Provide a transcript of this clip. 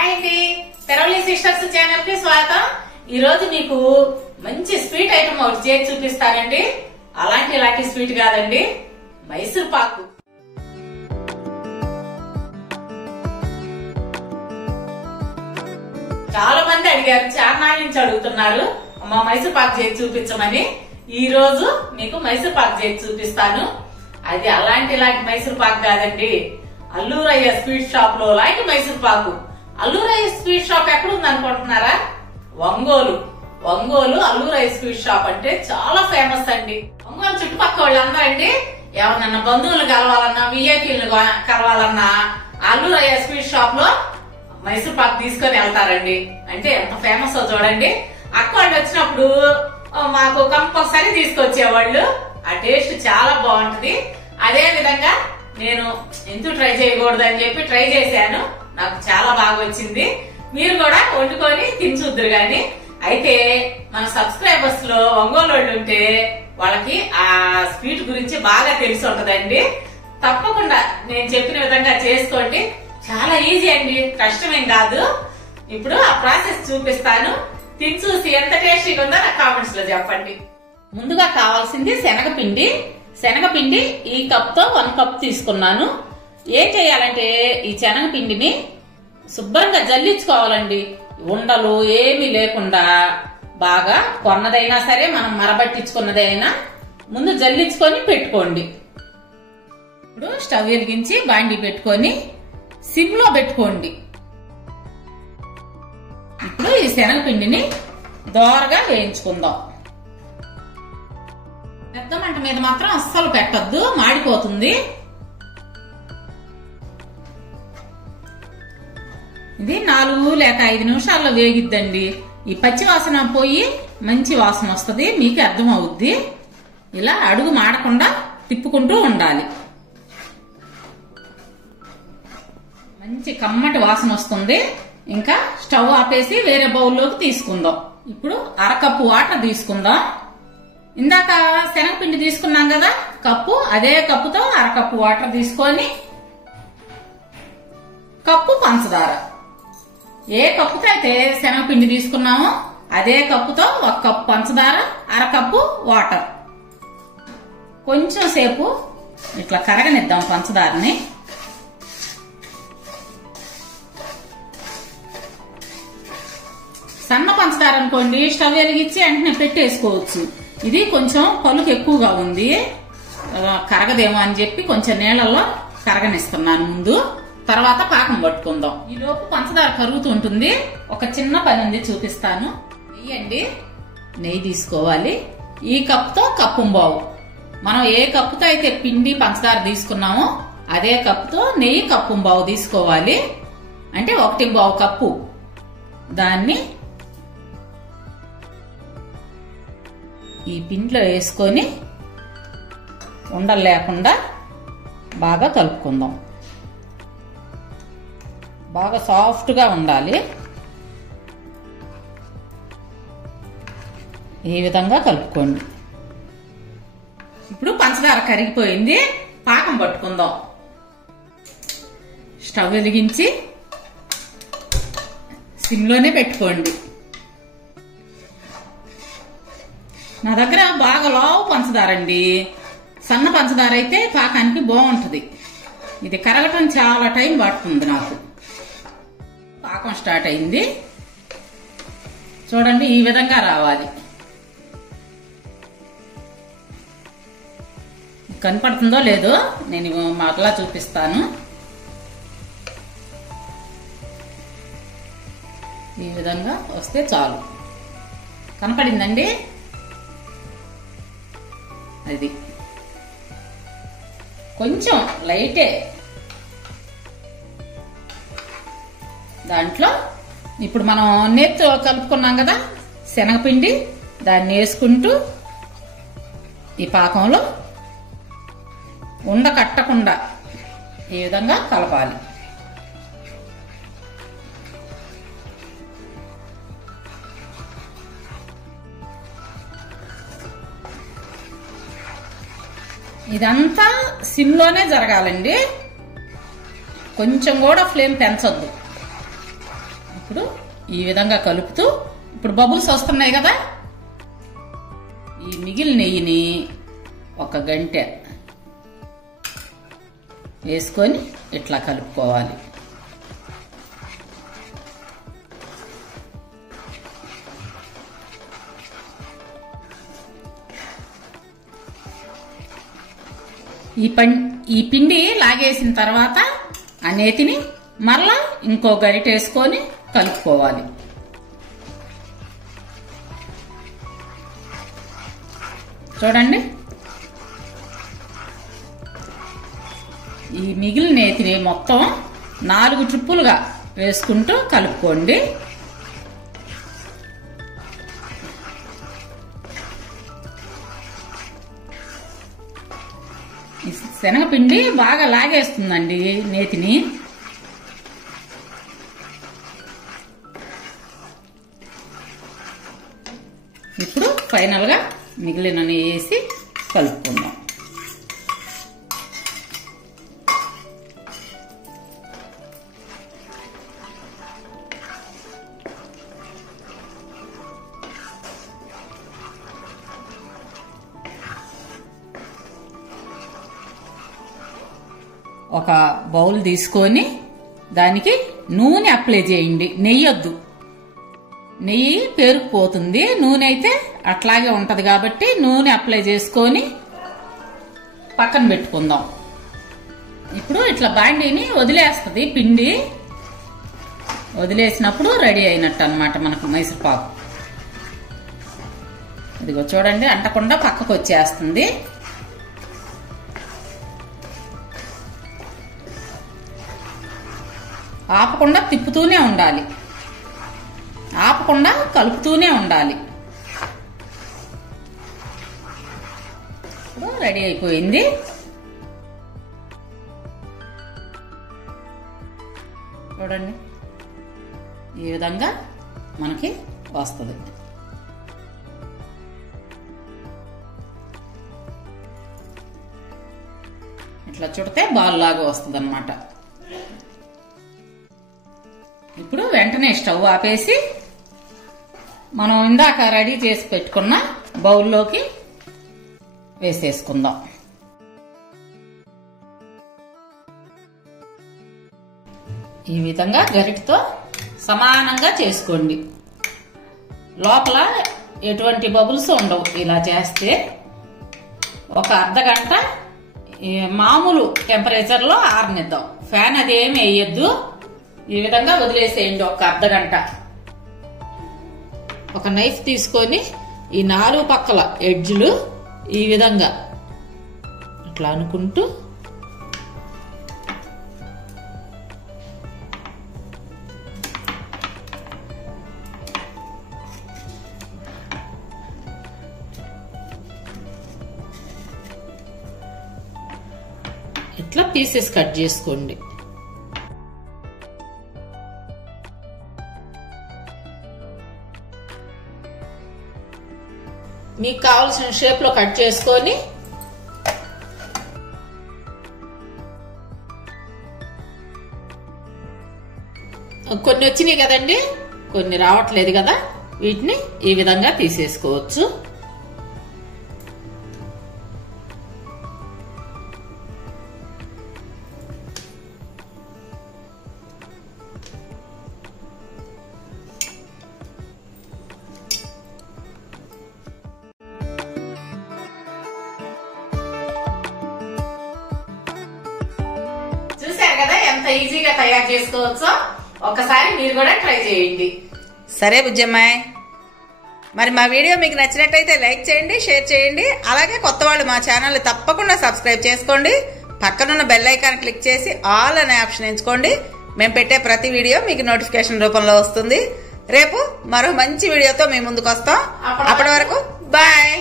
Hi అండి, తెరవలి sisters channel కి స్వాగతం. ఈ రోజు మీకు మంచి స్వీట్ ఐటమ్ ఒకటి చేసి చూపిస్తానండి. ఇలాంటి స్వీట్ కాదండి, మైసూర్ పాకు. చాలా మంది అడిగారు, చాలా నుంచి అడుగుతున్నారు అమ్మ మైసూర్ పాకు చేసి చూపించమని. ఈ రోజు మీకు మైసూర్ పాకు చేసి చూపిస్తాను. అది అలాంటి మైసూర్ పాకు కాదండి, అల్లూరయ్య స్వీట్ షాప్ లో లాంటి మైసూర్ పాకు. అల్లూరయ్య స్వీట్ షాప్ ఎక్కడ ఉంది అనుకుంటున్నారా? ఒంగోలు అల్లూరయ్య స్వీట్ షాప్ అంటే చాలా ఫేమస్ అండి. ఒంగోలు చుట్టుపక్కల వాళ్ళందరండి ఎవరన్నా బంధువులు కలవాలన్నా, విఐపీలు కలవాలన్నా అల్లూరయ్య స్వీట్ షాప్ లో మైసూర్ పాకు తీసుకొని వెళ్తారండి. అంటే ఎంత ఫేమస్ చూడండి. అక్క వాళ్ళు వచ్చినప్పుడు మాకు కంపల్సరీ తీసుకొచ్చేవాళ్ళు. ఆ టేస్ట్ చాలా బాగుంటది. అదే విధంగా నేను ఎందుకు ట్రై చేయకూడదు అని చెప్పి ట్రై చేశాను. నాకు చాలా బాగా వచ్చింది. మీరు కూడా వండుకొని తిని చూద్దరు గాని. అయితే మన సబ్స్క్రైబర్స్ లో ఒంగోలు వాళ్ళు ఉంటే వాళ్ళకి ఆ స్వీట్ గురించి బాగా తెలిసి ఉంటదండి. తప్పకుండా నేను చెప్పిన విధంగా చేసుకోండి. చాలా ఈజీ అండి, కష్టమేం కాదు. ఇప్పుడు ఆ ప్రాసెస్ చూపిస్తాను. తిని చూసి ఎంత టేస్టీగా ఉందో నాకు కామెంట్స్ లో చెప్పండి. ముందుగా కావాల్సింది శనగపిండి. శనగపిండి ఈ కప్ తో 1 కప్ తీసుకున్నాను. ఏం చేయాలంటే ఈ శనగపిండిని శుభ్రంగా జల్లించుకోవాలండి. ఉండలు ఏమీ లేకుండా బాగా కొన్నదైనా సరే మనం మరబట్టించుకున్నదైనా ముందు జల్లించుకొని పెట్టుకోండి. ఇప్పుడు స్టవ్ వెలిగించి బాండి పెట్టుకొని సిమ్ లో పెట్టుకోండి. ఇప్పుడు ఈ శనగపిండిని దోరగా వేయించుకుందాం. పెద్ద మంట మీద మాత్రం అస్సలు పెట్టద్దు, మాడిపోతుంది. ఇది 4 లేక 5 నిమిషాల్లో వేగిద్దండి. ఈ పచ్చి వాసన పోయి మంచి వాసన వస్తుంది, మీకు అర్థం అవుద్ది. ఇలా అడుగు మాడకుండా తిప్పుకుంటూ ఉండాలి. మంచి కమ్మటి వాసన వస్తుంది. ఇంకా స్టవ్ ఆపేసి వేరే బౌల్లోకి తీసుకుందాం. ఇప్పుడు 1/2 కప్పు వాటర్ తీసుకుందాం. ఇందాక శనగపిండి తీసుకున్నాం కదా కప్పు, అదే కప్పుతో 1/2 కప్పు వాటర్ తీసుకొని కప్పు పంచదార. ఏ కప్పుతో అయితే శనగపిండి తీసుకున్నామో అదే కప్పుతో 1 కప్పు పంచదార, 1/2 కప్పు వాటర్. కొంచెం సేపు ఇట్లా కరగనిద్దాం పంచదారని. సన్న పంచదార అనుకోండి, స్టవ్ వెలిగించి వెంటనే పెట్టేసుకోవచ్చు. ఇది కొంచెం పలుకు ఎక్కువగా ఉంది, కరగదేమో అని చెప్పి కొంచెం నీళ్ళల్లో కరగనిస్తున్నాను ముందు. తర్వాత పాకం పట్టుకుందాం. ఈ లోపు పంచదార కరుగుతూ ఉంటుంది. ఒక చిన్న పని ఉంది, చూపిస్తాను. నెయ్యి అండి, నెయ్యి తీసుకోవాలి. ఈ కప్తో కప్పుంబావు. మనం ఏ కప్పుతో అయితే పిండి పంచదార తీసుకున్నామో అదే కప్పుతో నెయ్యి కప్పుంబావు తీసుకోవాలి. అంటే 1.25 కప్పు. దాన్ని ఈ పిండిలో వేసుకొని ఉండలు లేకుండా బాగా కలుపుకుందాం. బాగా సాఫ్ట్గా ఉండాలి. ఈ విధంగా కలుపుకోండి. ఇప్పుడు పంచదార కరిగిపోయింది, పాకం పట్టుకుందాం. స్టవ్ వెలిగించి సిమ్లోనే పెట్టుకోండి. నా దగ్గర బాగా లావు పంచదార అండి. సన్న పంచదార అయితే పాకానికి బాగుంటది. ఇది కరగటం చాలా టైం పడుతుంది నాకు. పాకం స్టార్ట్ అయింది చూడండి, ఈ విధంగా రావాలి. కనపడుతుందో లేదో నేను మరలా చూపిస్తాను. ఈ విధంగా వస్తే చాలు. కనపడిందండి? అది కొంచెం లైటే. దాంట్లో ఇప్పుడు మనం నేతితో కలుపుకున్నాం కదా శనగపిండి, దాన్ని వేసుకుంటూ ఈ పాకంలో ఉండకట్టకుండా ఈ విధంగా కలపాలి. ఇదంతా సిమ్లోనే జరగాలండి, కొంచెం కూడా ఫ్లేమ్ పెంచొద్దు. ఇప్పుడు ఈ విధంగా కలుపుతూ ఇప్పుడు బబుల్స్ వస్తున్నాయి కదా, ఈ మిగిలిన నెయ్యిని ఒక గంట వేసుకొని ఇట్లా కలుపుకోవాలి. ఈ పిండి లాగేసిన తర్వాత ఆ నేతిని మరలా ఇంకో గరిట వేసుకొని కలుపుకోవాలి. చూడండి, ఈ మిగిలిన నేతిని మొత్తం 4 ట్రిప్పులుగా వేసుకుంటూ కలుపుకోండి. శనగపిండి బాగా లాగేస్తుందండి నేతిని. ఇప్పుడు ఫైనల్ గా మిగిలిన వేసి కలుపుకుందాం. ఒక బౌల్ తీసుకొని దానికి నూనె అప్లై చేయండి. నెయ్యొద్దు, నెయ్యి పేరుకుపోతుంది. నూనె అయితే అట్లాగే ఉంటది కాబట్టి నూనె అప్లై చేసుకొని పక్కన పెట్టుకుందాం. ఇప్పుడు ఇట్లా బాండీని వదిలేస్తుంది పిండి. వదిలేసినప్పుడు రెడీ అయినట్టు అన్నమాట మనకు మైసూర్ పాకు. ఇదిగో చూడండి, అంటకుండా పక్కకు వచ్చేస్తుంది. ఆపకుండా తిప్పుతూనే ఉండాలి, ఆపకుండా కలుపుతూనే ఉండాలి. ఇప్పుడు రెడీ అయిపోయింది. చూడండి, ఈ విధంగా మనకి వస్తుంది. ఇట్లా చుడితే బాల్ లాగా వస్తుంది అన్నమాట. ఇప్పుడు వెంటనే స్టవ్ ఆపేసి మనం ఇందాక రెడీ చేసి పెట్టుకున్న బౌల్లోకి వేసేసుకుందాం. ఈ విధంగా గరిటతో సమానంగా చేసుకోండి. లోపల ఎటువంటి బబుల్స్ ఉండవు. ఇలా చేస్తే ఒక అర్ధగంట మామూలు టెంపరేచర్లో ఆరనిద్దాం. ఫ్యాన్ అదేమి వేయద్దు. ఈ విధంగా వదిలేసేయండి ఒక అర్ధగంట. ఒక నైఫ్ తీసుకొని ఈ 4 పక్కల ఎడ్జ్లు ఈ విధంగా ఇట్లా అనుకుంటూ ఇట్లా పీసెస్ కట్ చేసుకోండి. మీకు కావలసిన షేప్ లో కట్ చేసుకొని కొన్ని వచ్చినాయి కదండి, కొన్ని రావట్లేదు కదా, వీటిని ఈ విధంగా తీసేసుకోవచ్చు. చూసారు కదా ఎంత ఈజీగా తయారు చేసుకోవచ్చో. ఒకసారి మీరు కూడా ట్రై చేయండి. సరే బుజ్జమ్మాయి, మరి మా వీడియో మీకు నచ్చినట్టయితే లైక్ చేయండి, షేర్ చేయండి. అలాగే కొత్త వాళ్ళు మా ఛానల్ తప్పకుండా సబ్స్క్రైబ్ చేసుకోండి. పక్కనున్న బెల్ ఐకాన్ క్లిక్ చేసి ఆల్ అనే ఆప్షన్ ఎంచుకోండి. మేము పెట్టే ప్రతి వీడియో మీకు నోటిఫికేషన్ రూపంలో వస్తుంది. రేపు మరో మంచి వీడియోతో మీ ముందుకు వస్తాం. అప్పటి వరకు బాయ్.